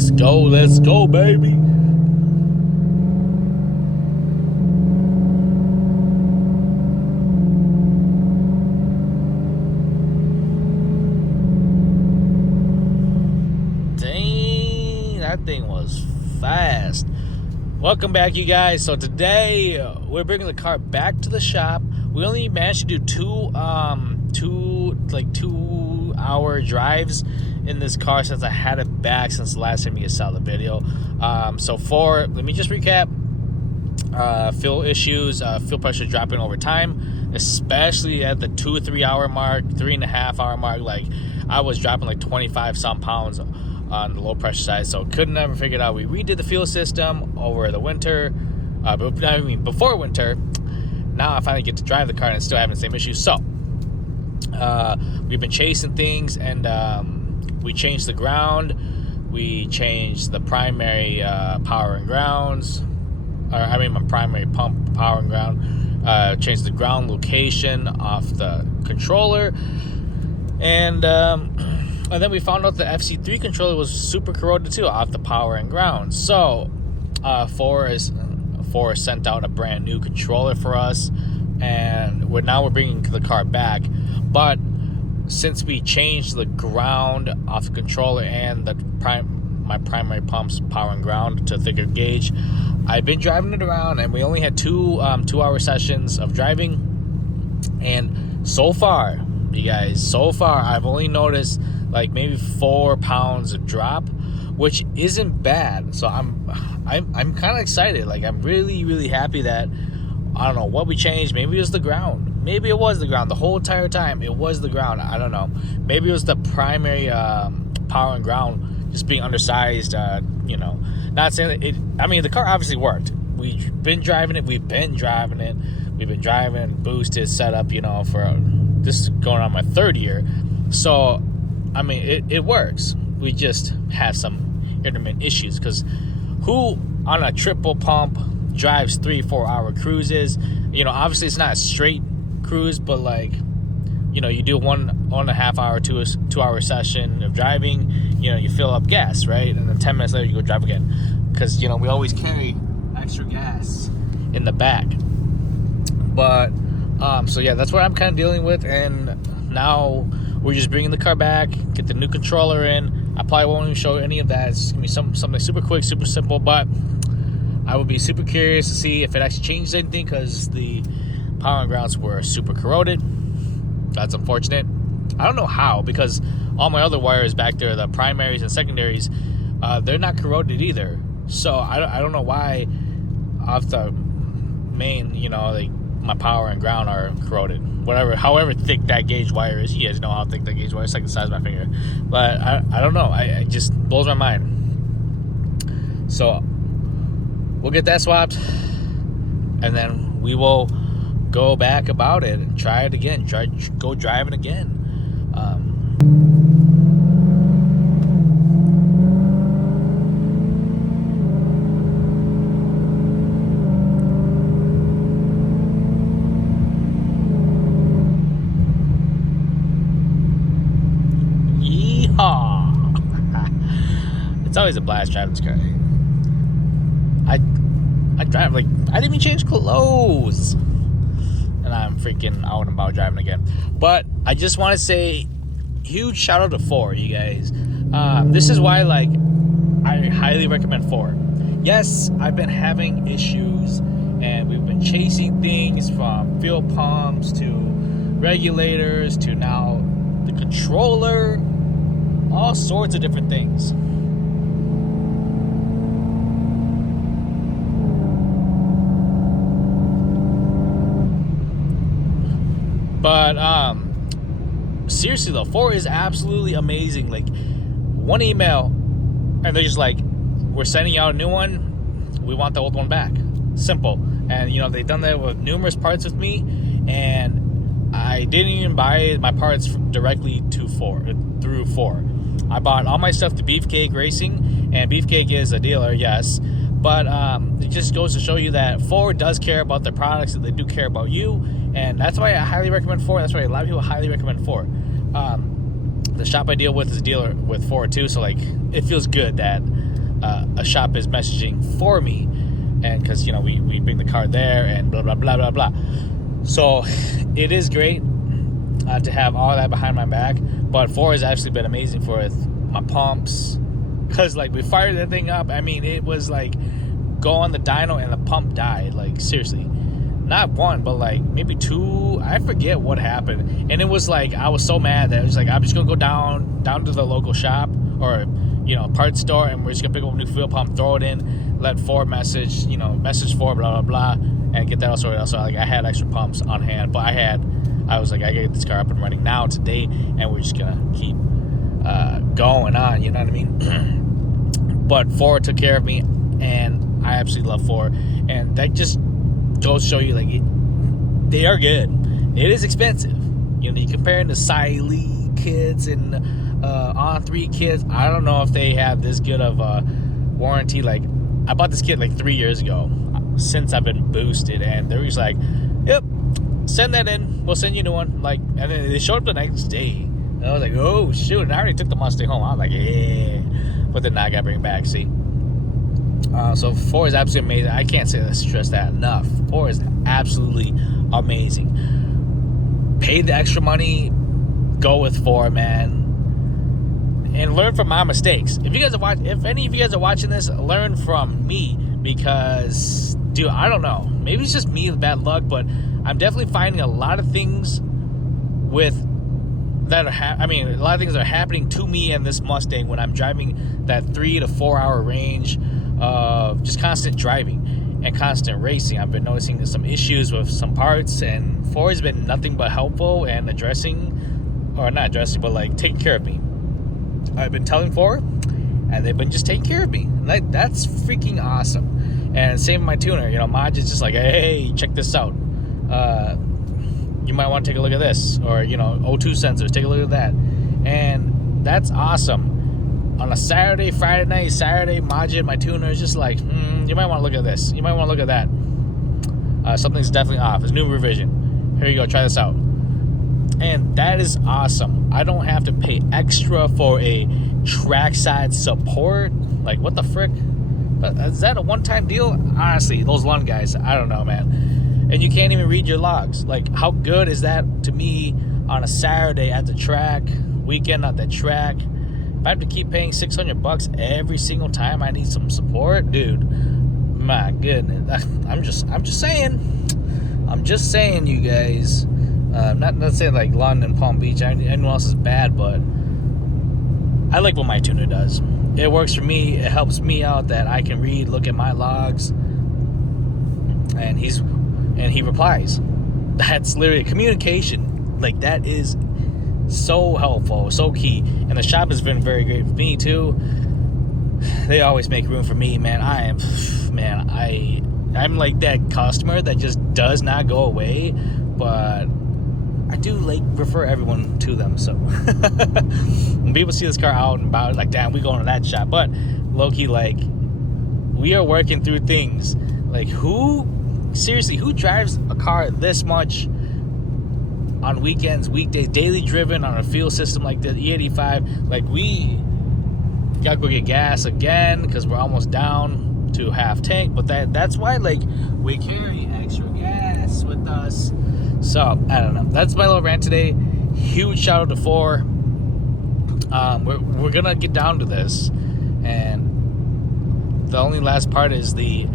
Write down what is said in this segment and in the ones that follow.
Let's go, baby. Dang, that thing was fast. Welcome back, you guys. So today we're bringing the car back to the shop. We only managed to do two 2-hour drives in this car since I had it back since the last time you saw the video. Let me just recap. Fuel issues, fuel pressure dropping over time, especially at the 2-3 hour mark, 3.5 hour mark. Like, I was dropping like 25 some pounds on the low pressure side, so couldn't ever figure it out. We redid the fuel system over the winter, before winter. Now I finally get to drive the car and it's still having the same issue. So we've been chasing things, and we changed the ground, we changed the primary power and grounds, my primary pump power and ground, changed the ground location off the controller, and then we found out the FC3 controller was super corroded too off the power and ground. So FORE sent out a brand new controller for us, and we're bringing the car back. But since we changed the ground off the controller and my primary pump's power and ground to thicker gauge, I've been driving it around, and we only had two 2-hour sessions of driving, and so far, you guys, I've only noticed like maybe 4 pounds of drop, which isn't bad. So I'm kind of excited. Like, I'm really happy that, I don't know what we changed. Maybe it was the ground. Maybe it was the ground the whole entire time. It was the ground. I don't know. Maybe it was the primary power and ground just being undersized. Not saying that it. I mean, the car obviously worked. We've been driving it. We've been driving boosted setup. For this is going on my 3rd year. So, I mean, it works. We just have some intermittent issues, because who on a triple pump drives 3-4 hour cruises? Obviously it's not a straight cruise, but like, you do 1.5 hour to a 2-hour session of driving, you fill up gas, right? And then 10 minutes later you go drive again, because we always carry extra gas in the back. But so yeah, that's what I'm kind of dealing with. And now we're just bringing the car back, get the new controller in. I probably won't even show any of that. It's going to be something super quick, super simple, but I would be super curious to see if it actually changed anything, because the power and grounds were super corroded. That's unfortunate. I don't know how, because all my other wires back there, the primaries and secondaries, they're not corroded either. So I don't know why off the main, my power and ground are corroded. However thick that gauge wire is. You guys know how thick that gauge wire is. It's like the size of my finger. But I don't know. It just blows my mind. So we'll get that swapped, and then we will go back about it and try it again. Go driving again. It's always a blast driving this car. I drive like I didn't even change clothes, and I'm freaking out and about driving again. But I just want to say huge shout out to FORE, you guys. This is why I highly recommend FORE. Yes, I've been having issues, and we've been chasing things from fuel pumps to regulators to now the controller, all sorts of different things. But seriously though, FORE is absolutely amazing. Like, one email and they're just like, we're sending out a new one, we want the old one back. Simple. And they've done that with numerous parts with me, and I didn't even buy my parts directly through FORE. I bought all my stuff to Beefcake Racing, and Beefcake is a dealer, yes, but it just goes to show you that FORE does care about their products, and they do care about you. And that's why I highly recommend FORE. That's why a lot of people highly recommend FORE. The shop I deal with is a dealer with FORE too, so like, it feels good that a shop is messaging for me, and because we bring the car there and blah blah blah blah blah. So it is great to have all that behind my back. But FORE has actually been amazing for my pumps, because like we fired that thing up. I mean, it was like go on the dyno and the pump died. Like seriously, not one, but like maybe two. I forget what happened, and it was like I was so mad that it was like I'm just gonna go down to the local shop or parts store, and we're just gonna pick up a new fuel pump, throw it in, let FORE message FORE blah blah blah, and get that all sorted out. So like I had extra pumps on hand, but I was like, I gotta get this car up and running now today, and we're just gonna keep going on. You know what I mean? But FORE took care of me, and I absolutely love FORE, and that just goes to show you, like, they are good. It is expensive. You're comparing the Siley kits and On3 kits. I don't know if they have this good of a warranty. Like, I bought this kit like 3 years ago, since I've been boosted, and they're just like, yep, send that in, we'll send you a new one. Like, and then they showed up the next day, and I was like, oh shoot, and I already took the Mustang home. I was like, yeah, but then I gotta bring it back. See, so FORE is absolutely amazing. I can't stress that enough. FORE is absolutely amazing. Pay the extra money, go with FORE, man, and learn from my mistakes. If any of you guys are watching this, learn from me, because dude, I don't know, maybe it's just me with bad luck, but I'm definitely finding a lot of things that are happening to me and this Mustang when I'm driving that 3 to 4 hour range of just constant driving and constant racing. I've been noticing some issues with some parts, and FORE has been nothing but helpful and not addressing, but like taking care of me. I've been telling FORE, and they've been just taking care of me. Like, that's freaking awesome. And same with my tuner. Maj is just like, hey, check this out. You might want to take a look at this, or O2 sensors, take a look at that. And that's awesome. On a Saturday, Friday night, Majid, my tuner, is just like, you might want to look at this, you might want to look at that. Something's definitely off. It's a new revision. Here you go, try this out. And that is awesome. I don't have to pay extra for a trackside support. Like, what the frick? But is that a one-time deal? Honestly, those Lund guys, I don't know, man. And you can't even read your logs. Like, how good is that to me on a Saturday at the track, weekend at the track? If I have to keep paying $600 every single time I need some support, dude, my goodness. I'm just saying, you guys. Not saying like London, Palm Beach, anyone else is bad, but I like what my tuner does. It works for me. It helps me out that I can look at my logs, and he replies. That's literally communication. Like, that is so helpful, so key. And the shop has been very great for me too. They always make room for me, man. I'm like that customer that just does not go away, but I do refer everyone to them. So when people see this car out and about, like, damn, we going to that shop. But low-key, like, we are working through things. Like, who drives a car this much on weekends, weekdays, daily driven on a fuel system like the E85? Like, we gotta go get gas again because we're almost down to half tank. But that's why, like, we carry extra gas with us. So I don't know. That's my little rant today. Huge shout out to FORE. We're gonna get down to this, and the only last part is the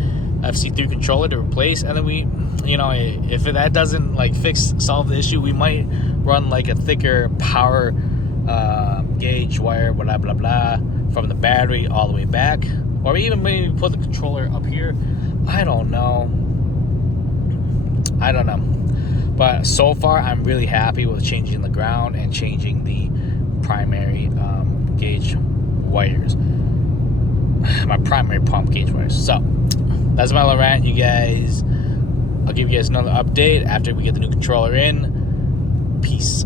FC3 controller to replace, and then we, if that doesn't solve the issue, we might run like a thicker power gauge wire, blah blah blah, from the battery all the way back, or even maybe put the controller up here. I don't know. But so far, I'm really happy with changing the ground and changing the primary gauge wires. My primary pump gauge wires. So, that's my little rant, you guys. I'll give you guys another update after we get the new controller in. Peace.